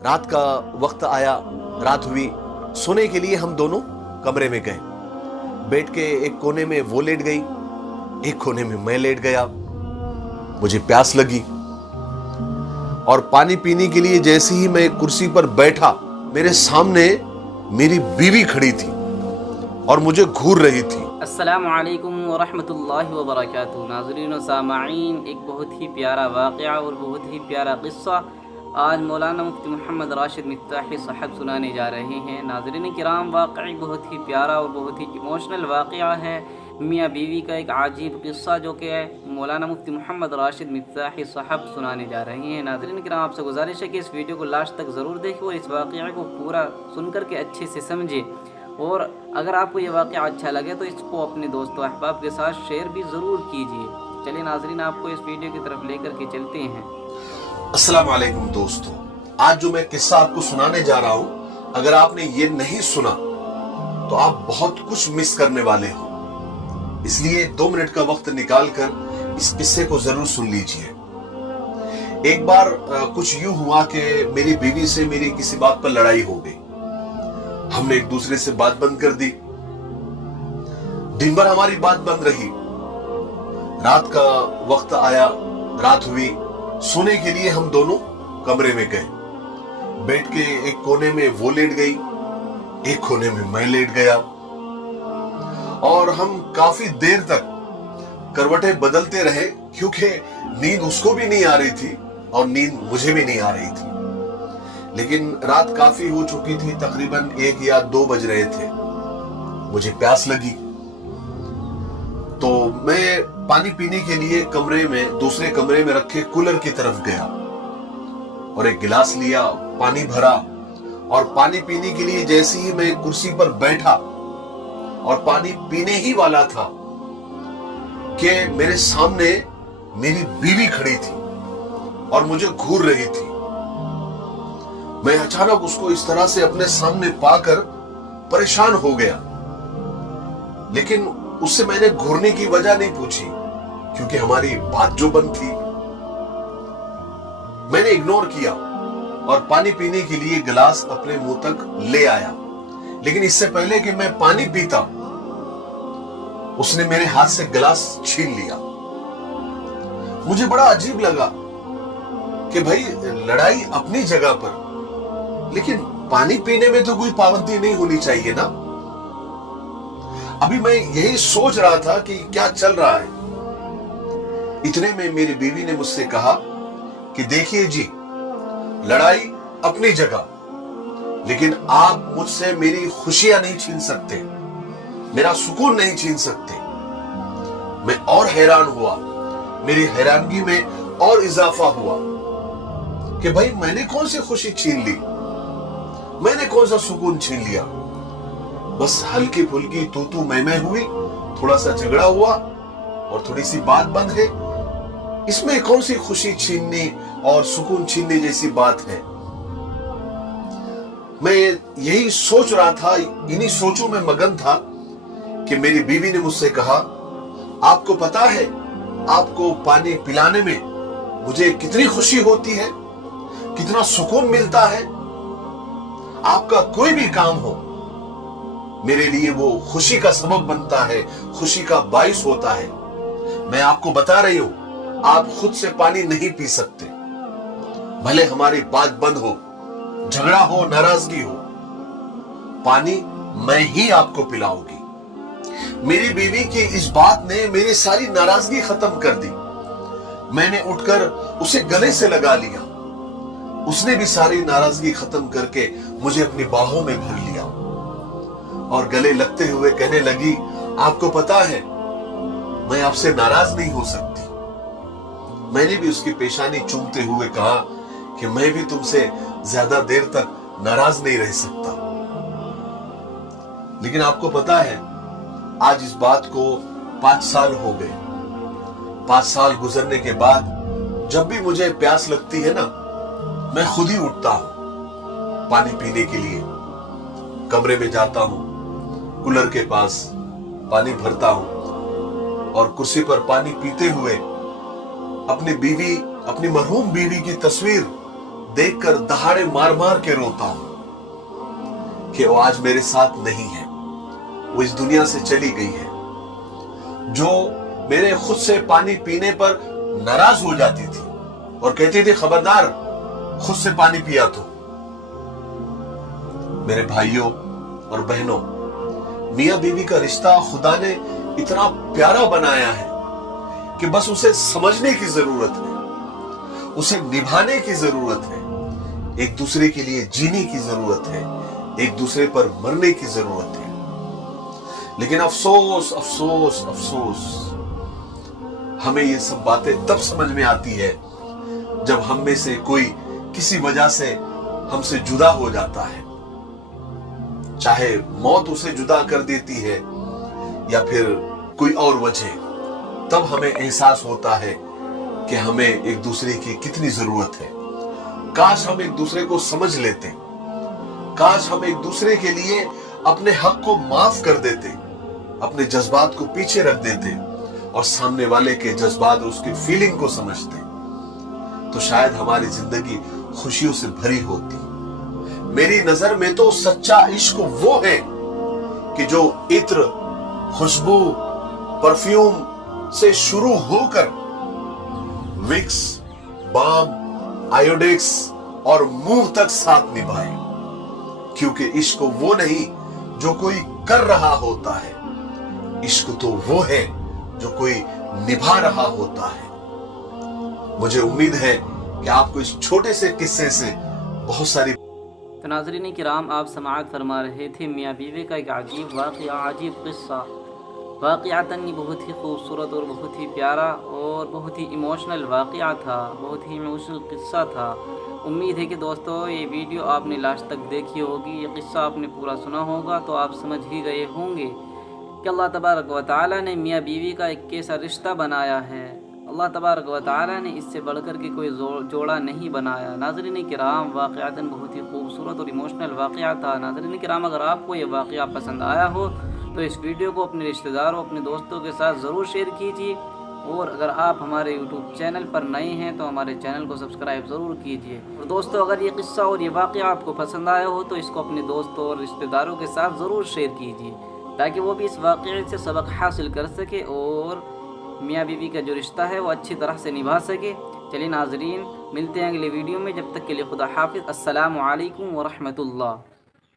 रात का वक्त आया, रात हुई, सोने के लिए हम दोनों कमरे में गए। बेड के एक कोने में वो लेट गई, एक कोने में मैं लेट गया। मुझे प्यास लगी और पानी पीने के लिए जैसे ही मैं कुर्सी पर बैठा, मेरे सामने मेरी बीवी खड़ी थी और मुझे घूर रही थी। अस्सलामु अलैकुम व रहमतुल्लाहि व बरकातुहू। नाज़रीन व सामाईन, एक बहुत ही प्यारा वाक़या और बहुत ही प्यारा क़िस्सा आज मौलाना मुफ्ती मोहम्मद राशिद मिफ्ताही साहब सुनाने जा रहे हैं। नाज़रीन किराम, वाक़ई बहुत ही प्यारा और बहुत ही इमोशनल वाक़या है। मियाँ बीवी का एक अजीब क़िस्सा जो कि मौलाना मुफ्ती मोहम्मद राशिद मिफ्ताही साहब सुनाने जा रहे हैं। नाज़रीन किराम, आपसे गुजारिश है कि इस वीडियो को लास्ट तक ज़रूर देखें और इस वाक़या को पूरा सुन कर के अच्छे से समझें। और अगर आपको ये वाक़या अच्छा लगे तो इसको अपने दोस्तों अहबाब के साथ शेयर भी ज़रूर कीजिए। चलिए नाज़रीन, आपको इस वीडियो की तरफ लेकर के चलते हैं। अस्सलाम वालेकुम दोस्तों, आज जो मैं किस्सा आपको सुनाने जा रहा हूं, अगर आपने ये नहीं सुना तो आप बहुत कुछ मिस करने वाले हो। इसलिए 2 मिनट का वक्त निकालकर इस किस्से को जरूर सुन लीजिए। एक बार कुछ यूं हुआ कि मेरी बीवी से मेरी किसी बात पर लड़ाई हो गई। हमने एक दूसरे से बात बंद कर दी। दिन भर हमारी बात बंद रही। रात का वक्त आया, रात हुई, सोने के लिए हम दोनों कमरे में गए। बेड के एक कोने में वो लेट गई, एक कोने में मैं लेट गया और हम काफी देर तक करवटें बदलते रहे, क्योंकि नींद उसको भी नहीं आ रही थी और नींद मुझे भी नहीं आ रही थी। लेकिन रात काफी हो चुकी थी, तकरीबन 1 या 2 बज रहे थे। मुझे प्यास लगी तो मैं पानी पीने के लिए दूसरे कमरे में रखे कूलर की तरफ गया और एक गिलास लिया, पानी भरा और पानी पीने के लिए जैसे ही मैं कुर्सी पर बैठा और पानी पीने ही वाला था कि मेरे सामने मेरी बीवी खड़ी थी और मुझे घूर रही थी। मैं अचानक उसको इस तरह से अपने सामने पाकर परेशान हो गया, लेकिन उससे मैंने घूरने की वजह नहीं पूछी, क्योंकि हमारी बात जो बंद थी। मैंने इग्नोर किया और पानी पीने के लिए गिलास अपने मुंह तक ले आया। लेकिन इससे पहले कि मैं पानी पीता, उसने मेरे हाथ से गिलास छीन लिया। मुझे बड़ा अजीब लगा कि भाई, लड़ाई अपनी जगह पर, लेकिन पानी पीने में तो कोई पाबंदी नहीं होनी चाहिए ना। अभी मैं यही सोच रहा था कि क्या चल रहा है। इतने में मेरी बीवी ने मुझसे कहा कि देखिए जी, लड़ाई अपनी जगह, लेकिन आप मुझसे मेरी खुशियां नहीं छीन सकते, मेरा सुकून नहीं छीन सकते। मैं और हैरान हुआ। मेरी हैरानगी में और इजाफा हुआ कि भाई, मैंने कौन सी खुशी छीन ली, मैंने कौन सा सुकून छीन लिया। बस हल्की फुल्की तू मैं हुई, थोड़ा सा झगड़ा हुआ और थोड़ी सी बात बंद है। इसमें कौन सी खुशी छीनने और सुकून छीनने जैसी बात है। मैं यही सोच रहा था, इन्हीं सोचों में मगन था कि मेरी बीवी ने मुझसे कहा, आपको पता है आपको पानी पिलाने में मुझे कितनी खुशी होती है, कितना सुकून मिलता है। आपका कोई भी काम हो, मेरे लिए वो खुशी का सबब बनता है, खुशी का बाइस होता है। मैं आपको बता रही हूं, आप खुद से पानी नहीं पी सकते, भले हमारी बात बंद हो, झगड़ा हो, नाराजगी हो, पानी मैं ही आपको पिलाऊंगी। मेरी बीवी की इस बात ने मेरी सारी नाराजगी खत्म कर दी। मैंने उठकर उसे गले से लगा लिया। उसने भी सारी नाराजगी खत्म करके मुझे अपनी बाहों में भर लिया और गले लगते हुए कहने लगी, आपको पता है मैं आपसे नाराज नहीं हो सकती। मैंने भी उसकी पेशानी चूमते हुए कहा कि मैं भी तुमसे ज्यादा देर तक नाराज नहीं रह सकता। लेकिन आपको पता है, आज इस बात को 5 साल हो गए। 5 साल गुजरने के बाद जब भी मुझे प्यास लगती है ना, मैं खुद ही उठता हूं पानी पीने के लिए। कमरे में जाता हूं, कूलर के पास पानी भरता हूं और कुर्सी पर पानी पीते हुए अपनी मरहूम बीवी की तस्वीर देखकर दहाड़े मार मार के रोता हूं कि वो आज मेरे साथ नहीं है, वो इस दुनिया से चली गई है। जो मेरे खुद से पानी पीने पर नाराज हो जाती थी और कहती थी खबरदार खुद से पानी पिया तो। मेरे भाइयों और बहनों, मियां बीवी का रिश्ता खुदा ने इतना प्यारा बनाया है कि बस उसे समझने की जरूरत है, उसे निभाने की जरूरत है, एक दूसरे के लिए जीने की जरूरत है, एक दूसरे पर मरने की जरूरत है। लेकिन अफसोस अफसोस अफसोस, हमें ये सब बातें तब समझ में आती है जब हम में से कोई किसी वजह से हमसे जुदा हो जाता है, चाहे मौत उसे जुदा कर देती है या फिर कोई और वजह। तब हमें एहसास होता है कि हमें एक दूसरे की कितनी जरूरत है। काश हम एक दूसरे को समझ लेते, काश हम एक दूसरे के लिए अपने हक को माफ कर देते, अपने जज्बात को पीछे रख देते और सामने वाले के जज्बात और उसकी फीलिंग को समझते, तो शायद हमारी जिंदगी खुशियों से भरी होती। मेरी नजर में तो सच्चा इश्क वो है कि जो इत्र, खुशबू, परफ्यूम से शुरू होकर विक्स, बाम, आयोडेक्स और मुंह तक साथ निभाए। क्योंकि इश्क वो नहीं जो कोई कर रहा होता है, इश्क तो वो है जो कोई निभा रहा होता है। मुझे उम्मीद है कि आपको इस छोटे से किस्से से बहुत सारी। तो नाज़रीन किराम, आप समाअत फरमा रहे थे मियाँ बीवी का एक अजीब वाक़या, अजीब क़िस्सा। वाक़यातन ये बहुत ही खूबसूरत और बहुत ही प्यारा और बहुत ही इमोशनल वाक़या था, बहुत ही इमोशनल क़िस्सा था। उम्मीद है कि दोस्तों ये वीडियो आपने लास्ट तक देखी होगी, ये क़िस्सा आपने पूरा सुना होगा तो आप समझ ही गए होंगे कि अल्लाह तबारक व तआला ने मियाँ बीवी का एक कैसा रिश्ता बनाया है। अल्लाह तबारक व तआला ने इससे बढ़कर के कोई जोड़ा नहीं बनाया। नाज़रीन किराम, वाक़यातन बहुत ही खूबसूरत और इमोशनल वाक़या था। नाज़रीन किराम, अगर आपको ये वाक़या पसंद आया हो तो इस वीडियो को अपने रिश्तेदारों, अपने दोस्तों के साथ ज़रूर शेयर कीजिए। और अगर आप हमारे YouTube चैनल पर नए हैं तो हमारे चैनल को सब्सक्राइब ज़रूर कीजिए। और दोस्तों, अगर ये क़िस्सा और ये वाक़या आपको पसंद आया हो तो इसको अपने दोस्तों और रिश्तेदारों के साथ ज़रूर शेयर कीजिए ताकि वो भी इस वाक़ये से सबक हासिल कर सके और मियाँ बीवी का जो रिश्ता है वो अच्छी तरह से निभा सके। चलिए नाज़रीन, मिलते हैं अगले वीडियो में, जब तक के लिए खुदा हाफिज़। अस्सलामु अलैकुम व रहमतुल्लाह।